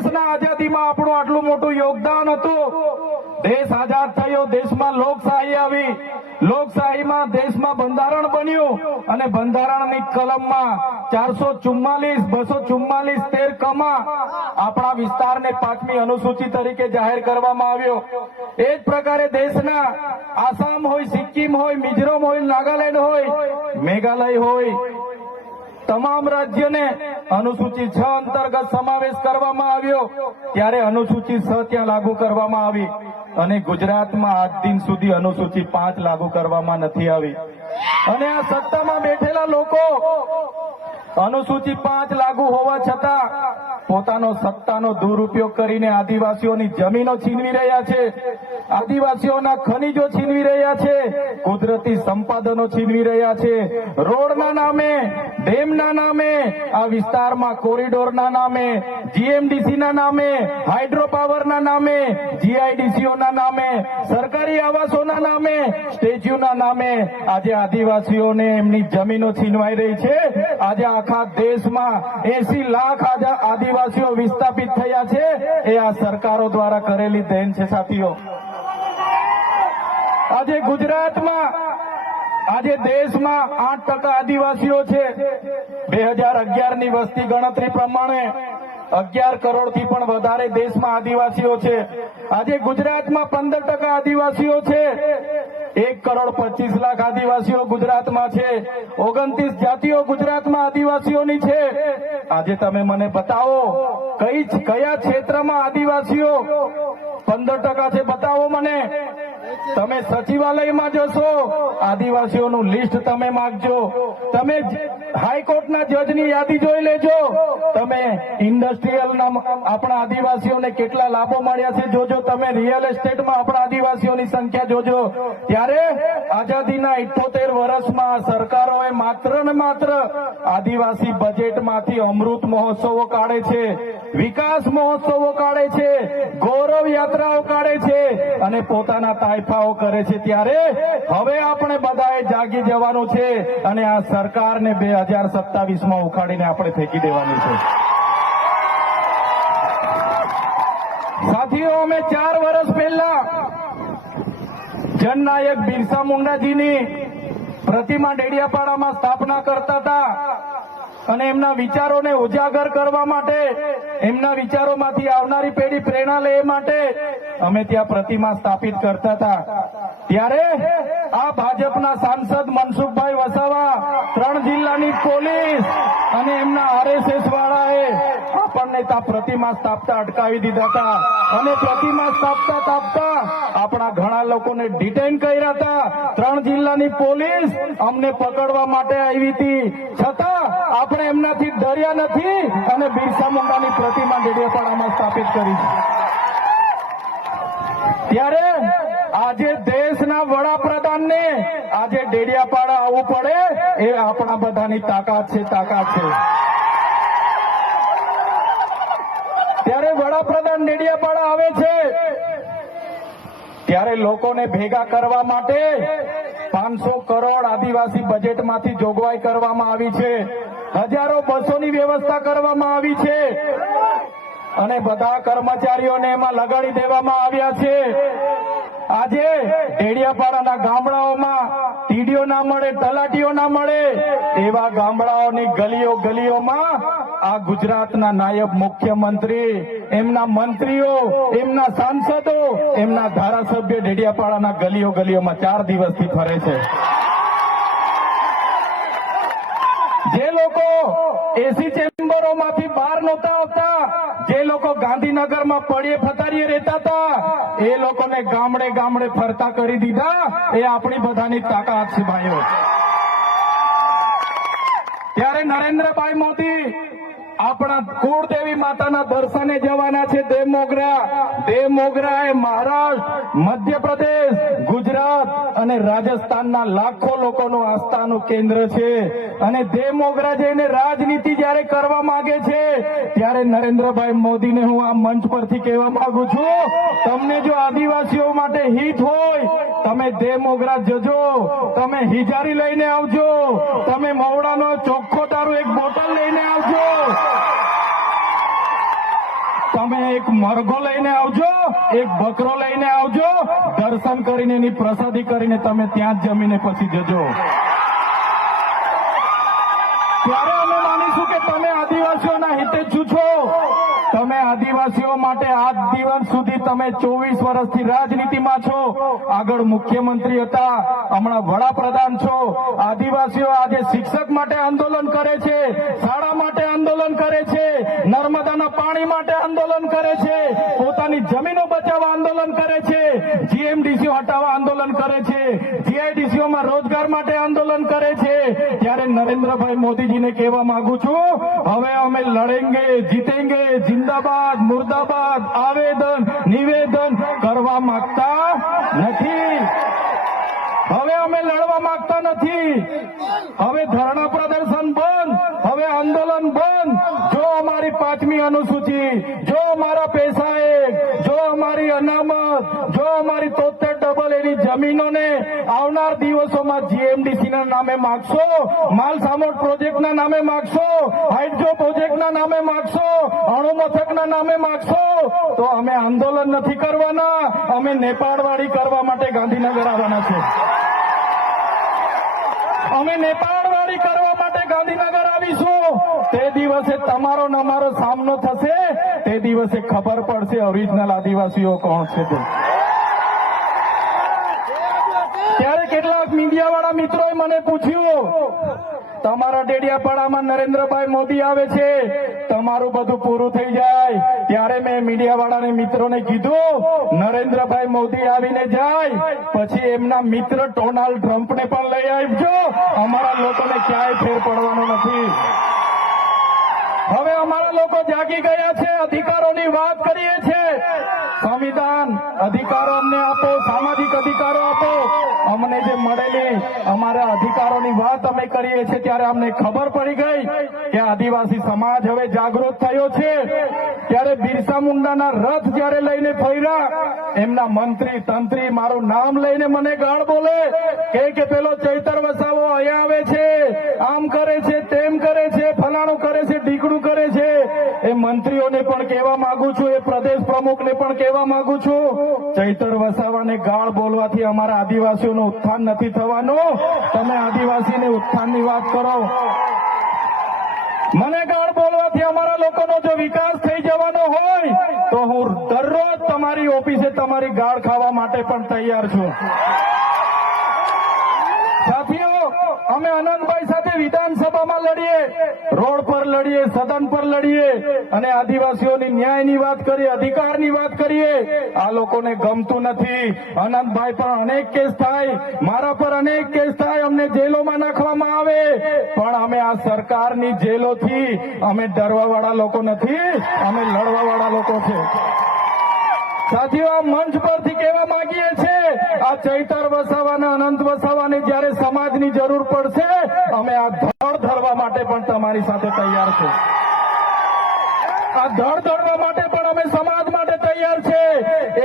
દેશના આઝાદીમાં આપણું આટલું મોટું યોગદાન હતું। દેશ આઝાદ થયો, દેશમાં લોકશાહી આવી, લોકશાહીમાં દેશમાં બંધારણ બન્યું અને બંધારણની કલમમાં 444, 244, 13 કમાં આપણા વિસ્તારને 5મી અનુસૂચિ તરીકે જાહેર કરવામાં આવ્યો। એ જ પ્રકારે દેશના આસામ હોય, સિક્કિમ હોય, મિઝોરમ હોય, નાગાલેન્ડ હોય, મેઘાલય હોય, તમામ રાજ્યને અનુસૂચિ 6 અંતર્ગત સમાવેશ કરવામાં આવ્યો। ત્યારે અનુસૂચિ 6 ત્યાં લાગુ કરવામાં આવી અને ગુજરાતમાં આજ દિન સુધી અનુસૂચિ 5 લાગુ કરવામાં નથી આવી। અને આ સત્તામાં બેઠેલા લોકો અનુસૂચિ 5 લાગુ હોવા છતાં પોતાનો સત્તાનો દુરુપયોગ કરીને આદિવાસીઓની જમીનો છીનવી રહ્યા છે, આદિવાસીઓના ખનીજો છીનવી રહ્યા છે, કુદરતી સંપાદનો છીનવી રહ્યા છે। રોડના નામે, ડેમના નામે, આ વિસ્તારમાં કોરિડોરના નામે, જીએમડીસીના નામે, હાઇડ્રો પાવરના નામે, જીઆઈડીસીઓના નામે, સરકારી આવાસોના નામે, સ્ટેચ્યુના નામે આજે આદિવાસીઓને એમની જમીનો છીનવાઈ રહી છે। આજે આખા દેશમાં 80 લાખ આદિવાસીઓ વિસ્થાપિત થયા છે। એ આ સરકારો દ્વારા કરેલી દેન છે સાથીઓ। આજે ગુજરાતમાં, આજે દેશમાં 8% આદિવાસીઓ છે। 2011ની વસ્તી ગણતરી પ્રમાણે 11 કરોડથી પણ વધારે દેશમાં આદિવાસીઓ છે। આજે ગુજરાતમાં 15% આદિવાસીઓ છે। 1,25,00,000 આદિવાસીઓ ગુજરાતમાં છે। 29 જાતિઓ ગુજરાતમાં આદિવાસીઓની છે। આજે તમે મને બતાવો કયા ક્ષેત્રમાં આદિવાસીઓ 15% છે, બતાવો મને। તમે સચિવાલયમાં જશો, આદિવાસીઓનું લિસ્ટ તમે માંગજો, તમે હાઈકોર્ટના જજની યાદી જોઈ લેજો, તમે ઇન્ડસ્ટ્રીયલના આપણા આદિવાસીઓને કેટલા લાભો મળ્યા છે જોજો, તમે રિયલ એસ્ટેટમાં આપણા આદિવાસીઓની સંખ્યા જોજો। ત્યારે આઝાદીના 78 વર્ષમાં સરકારોએ માત્ર ને માત્ર આદિવાસી બજેટમાંથી અમૃત મહોત્સવો કાઢે છે, વિકાસ મહોત્સવો કાઢે છે, ગૌરવ યાત્રાઓ કાઢે છે અને પોતાના તાઇફાઓ કરે છે। ત્યારે હવે આપણે બધાએ જાગી જવાનું છે અને આ સરકારને 2027માં ઉખાડીને આપણે ફેંકી દેવાની છે। સાથીઓ, અમે 4 વર્ષ પહેલા જનનાયક બિરસા મુંડાજીની પ્રતિમા ડેડિયાપાડામાં સ્થાપના કરતા હતા અને એમના વિચારોને ઉજાગર કરવા માટે, એમના વિચારોમાંથી આવનારી પેઢી પ્રેરણા લે માટે અમે ત્યાં પ્રતિમા સ્થાપિત કરતા હતા। ત્યારે આ ભાજપના સાંસદ મનસુખભાઈ વસાવા, 3 જિલ્લાની પોલીસ અને એમના આરએસએસ વાળાએ આપણને ત્યાં પ્રતિમા સ્થાપતા અટકાવી દીધા હતા અને પ્રતિમા સ્થાપતા આપણા ઘણા લોકોને ડિટેન કર્યા હતા। 3 જિલ્લાની પોલીસ અમને પકડવા માટે આવી હતી, છતાં આપણે એમનાથી ડર્યા નથી અને બિરસા મુંડાની પ્રતિમા ડેડિયાપાડામાં સ્થાપિત કરી છે। ત્યારે આજે દેશના વડાપ્રધાનને આજે ડેડિયાપાડા આવવું પડે એ આપણા બધાની તાકાત છે। ત્યારે વડાપ્રધાન ડેડિયાપાડા આવે છે ત્યારે લોકોને ભેગા કરવા માટે 500 કરોડ આદિવાસી બજેટમાંથી જોગવાઈ કરવામાં આવી છે। હજારો બસોની વ્યવસ્થા કરવામાં આવી છે અને બધા કર્મચારીઓને એમાં લગાડી દેવામાં આવ્યા છે। આજે ડેડિયાપાડાના ગામડાઓમાં ટીડીઓ ના મળે, તલાટીઓ ના મળે એવા ગામડાઓની ગલીઓમાં આ ગુજરાતના નાયબ મુખ્યમંત્રી, એમના મંત્રીઓ, એમના સાંસદો, એમના ધારાસભ્ય ડેડિયાપાડાના ગલીઓમાં 4 દિવસથી ફરે છે। જે લોકો એસી ચેમ્બરોમાંથી બહાર નહોતા આવતા, જે લોકો ગાંધીનગરમાં પડે ફતારીએ રહેતા હતા, એ લોકોને ગામડે ફરતા કરી દીધા। એ આપણી બધાની તાકાત છે ભાઈઓ। ત્યારે નરેન્દ્રભાઈ મોદી આપણા કુળદેવી માતાના દર્શને જવાના છે દેવમોગરા। દેવમોગરા એ મહારાષ્ટ્ર, મધ્યપ્રદેશ, ગુજરાત અને રાજસ્થાનના લાખો લોકોનું આસ્થાનું કેન્દ્ર છે અને દેવમોગરા જઈને રાજનીતિ જયારે કરવા માંગે છે ત્યારે નરેન્દ્રભાઈ મોદીને હું આ મંચ પરથી કહેવા માંગુ છું, તમને જો આદિવાસીઓ માટે હિત હોય તમે દેવમોગરા જજો, તમે હિજારી લઈને આવજો, તમે મવડાનો ચોખ્ખો દારૂ 1 બોટલ લઈને આવજો। તમે એક મરઘો લઈને આવજો, એક બકરો લઈને આવજો, દર્શન કરીને એની પ્રસાદી કરીને તમે ત્યાં જ જમીને પછી જજો. ત્યારે અમે માનીશું કે તમે આદિવાસીઓના હિતેચ્છુ છો. તમે આદિવાસીઓ માટે આજ દિવસ સુધી તમે 24 વર્ષથી રાજનીતિમાં છો. આગળ મુખ્યમંત્રી હતા, હમણાં વડાપ્રધાન છો. આદિવાસીઓ આજે શિક્ષક માટે આંદોલન કરે છે, શાળા માટે આંદોલન કરે છે, નર્મદાના પાણી માટે આંદોલન કરે છે, પોતાની જમીનો બચાવવા આંદોલન કરે છે, જીએમડીસીઓ હટાવવા આંદોલન કરે છે, જીઆઈડીસીઓમાં રોજગાર માટે આંદોલન કરે છે. ત્યારે નરેન્દ્રભાઈ મોદીજીને કહેવા માંગુ છું, હવે અમે લડેંગે, જીતેંગે, જિંદાબાદ, મુર્દાબાદ, આવેદન નિવેદન કરવા માંગતા નથી. હવે અમે લડવા માંગતા નથી. હવે ધરણા પ્રદર્શન બંધ, હવે આંદોલન બંધ. જો અમારી 5મી અનુસૂચિ, જો અમારા પૈસાએ, જો અમારી અનામત, જો અમારી 73 એની જમીનોને આવનાર દિવસોમાં જીએમડીસી ના નામે માગશો, માલસામોટ પ્રોજેક્ટના નામે માગશો, હાઇડ્રો પ્રોજેક્ટના નામે માગશો, અણુ મથકના નામે માગશો, તો અમે આંદોલન નથી કરવાના, અમે નેપાળવાડી કરવા માટે ગાંધીનગર આવવાના છે. અમે નેપાળવાડી કરવા માટે ગાંધીનગર આવીશું. તે દિવસે તમારો ને અમારો સામનો થશે, તે દિવસે ખબર પડશે ઓરિજિનલ આદિવાસીઓ કોણ છે તે. ત્યારે કેટલાક મીડિયાવાળા મિત્રોએ મને પૂછ્યું, તમારા ડેડિયાપાડામાં નરેન્દ્રભાઈ મોદી આવે છે, તમારું બધું પૂરું થઈ જાય. ત્યારે મેં મીડિયાવાળાને મિત્રોને કીધું, નરેન્દ્રભાઈ મોદી આવીને જાય પછી એમના મિત્ર ડોનાલ્ડ ટ્રમ્પને પણ લઈ આવજો. અમારા લોકોને ક્યાંય ફેર પડવાનો નથી. હવે અમારા લોકો જાગી ગયા છે, અધિકારોની વાત કરીએ છીએ. સંવિધાન અધિકારો અમને આપો, સામાજિક અધિકારો આપો. અમને જે મળેલી અમારા અધિકારોની વાત અમે કરીએ છીએ ત્યારે અમને ખબર પડી ગઈ કે આદિવાસી સમાજ હવે જાગૃત થયો છે. ત્યારે બિરસા મુંડાના રથ જયારે લઈને ફર્યા, એમના મંત્રી તંત્રી મારું નામ લઈને મને ગાળ બોલે કે પેલો ચૈતર વસાવો અહીંયા આવે છે, આમ કરે છે, તેમ કરે છે, ફલાણું કરે છે, ઢીકડું કરે છે. એ મંત્રીઓને પણ કહેવા માંગુ છું, એ પ્રદેશ પ્રમુખને પણ કહેવા માંગુ છું, ચૈતર વસાવાને ગાળ બોલવાથી અમારા આદિવાસીઓનું ઉત્થાન નથી થવાનું. તમે આદિવાસીને ઉત્થાનની વાત કરો. મને ગાળ બોલવાથી અમારા લોકોનો જો વિકાસ થઈ જવાનો હોય તો હું દરરોજ તમારી ઓફિસે તમારી ગાળ ખાવા માટે પણ તૈયાર છું. સાથીઓ, અમે અનંતભાઈ સાથે વિધાનસભામાં લડીએ, રોડ પર લડીએ, સદન પર લડીએ અને આદિવાસીઓની ન્યાયની વાત કરીએ, અધિકારની વાત કરીએ. આ લોકોને ગમતું નથી. અનંતભાઈ પર અનેક કેસ થાય, મારા પર અનેક કેસ થાય, અમને જેલોમાં નાખવામાં આવે, પણ અમે આ સરકારની જેલોથી અમે ડરવાવાળા લોકો નથી, અમે લડવાવાળા લોકો છે. સાથીઓ, આ મંચ પરથી કહેવા માંગીએ છીએ, આ ચૈતર વસાવાના, અનંત વસાવાને જયારે સમાજની જરૂર પડશે, અમે આ ધડ ધરવા માટે પણ તમારી સાથે તૈયાર છે. આ ધડ ધરવા માટે પણ અમે સમાજ માટે તૈયાર છે.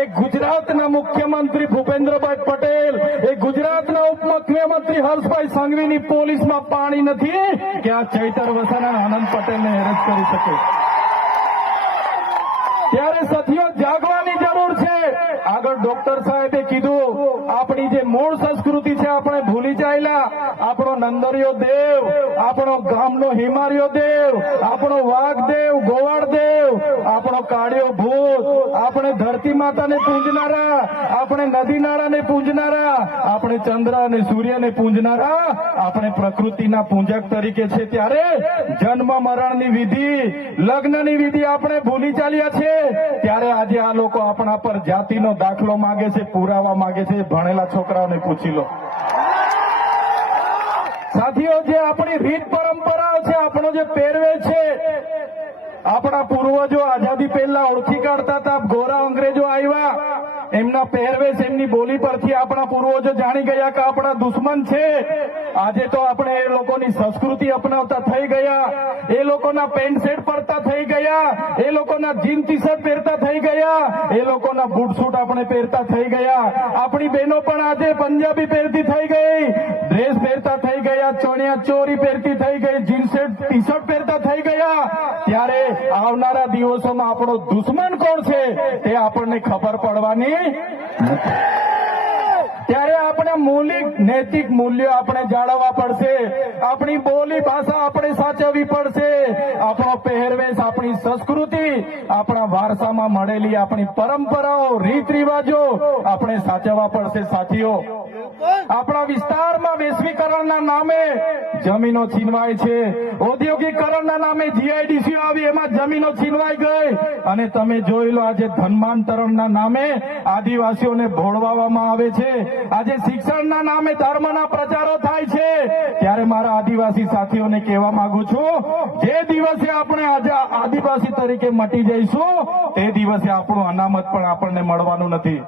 એક ગુજરાતના મુખ્યમંત્રી ભૂપેન્દ્રભાઈ પટેલ, એક ગુજરાતના ઉપમુખ્યમંત્રી હર્ષભાઈ સંઘવીની પોલીસમાં પાણી નથી કે આ ચૈતર વસાવાના અનંત પટેલને હેરાન કરી શકે. ત્યારે સાથીઓ, જાગવાની જરૂર છે. આગળ ડોક્ટર સાહેબે કીધું, આપણી જે મૂળ સંસ્કૃતિ છે આપણે ભૂલી ચાલ્યા. આપણો નંદરિયો દેવ, આપણો ગામનો હિમારિયો દેવ, આપણો વાઘ દેવ, ગોવાળ દેવ, આપણો કાળિયો ભૂત, આપણે ધરતી માતાને પૂજનારા, આપણે નદી નાળાને પૂજનારા, આપણે ચંદ્ર અને સૂર્યને પૂજનારા, આપણે પ્રકૃતિના પૂજક તરીકે છે. ત્યારે જન્મ મરણની વિધિ, લગ્નની વિધિ આપણે ભૂલી ચાલ્યા છે. ત્યારે આજે આ લોકો આપણા પર જાતિનો દાખલો માંગે છે, પુરાવા માંગે છે. ભણેલા છોકરાઓને પૂછી લો. સાથીઓ, જે આપણી રીત પરંપરાઓ છે, આપણો જે પહેરવેશ છે, આપણા પૂર્વજો આઝાદી પહેલા ઓળખી કાઢતા હતા. ગોરા અંગ્રેજો આવ્યા, એમના પહેરવેશ, એમની બોલી પરથી આપણા પૂર્વજો જાણી ગયા કે આપણા દુશ્મન છે. આજે તો આપણે એ લોકોની સંસ્કૃતિ અપનાવતા થઈ ગયા, એ લોકોના પેન્ટ શર્ટ પહેરતા થઈ ગયા, એ લોકોના જીન ટી શર્ટ પહેરતા થઈ ગયા, એ લોકોના બૂટ સૂટ આપણે પહેરતા થઈ ગયા. આપણી બહેનો પણ આજે પંજાબી પહેરતી થઈ ગઈ, ડ્રેસ પહેરતા થઈ ગયા, ચણિયા ચોરી પહેરતી થઈ ગઈ, જીન્સ ટી શર્ટ પહેરતા થઈ ગયા. ત્યારે આવનારા દિવસોમાં આપણો દુશ્મન કોણ છે તે આપણને ખબર પડવાની નથી. ત્યારે આપણે મૌલિક નૈતિક મૂલ્યો આપણે જાળવવા પડશે. આપણી બોલી ભાષા આપણે સાચવવી પડશે. આપણો પહેરવેશ, આપણી સંસ્કૃતિ, આપણા વારસામાં મળેલી આપણી પરંપરાઓ, રીત રિવાજો આપણે સાચવવા પડશે. સાથીઓ, આપણા વિસ્તારમાં વૈશ્વિકરણના નામે જમીનો છીનવાય છે. ઔદ્યોગિકરણના નામે જીઆઈડીસી આવી, એમાં જમીનો છીનવાઈ ગઈ. અને તમે જોઈ લો, આજે ધર્માંતરણના નામે આદિવાસીઓને ભોળવામાં આવે છે. આજે શિક્ષણના નામે ધર્મના પ્રચારો થાય છે. ત્યારે મારા આદિવાસી સાથીઓને કહેવા માંગુ છું, જે દિવસે આપણે આજે આદિવાસી તરીકે મટી જઈશું તે દિવસે આપણું અનામત પણ આપણને મળવાનું નથી.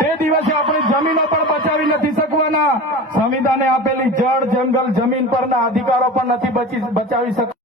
તે દિવસે આપણે જમીનો પણ બચાવી નથી શકવાના. સંવિધાને આપેલી જળ, જંગલ, જમીન પરના અધિકારો પણ નથી બચાવી શકવાના.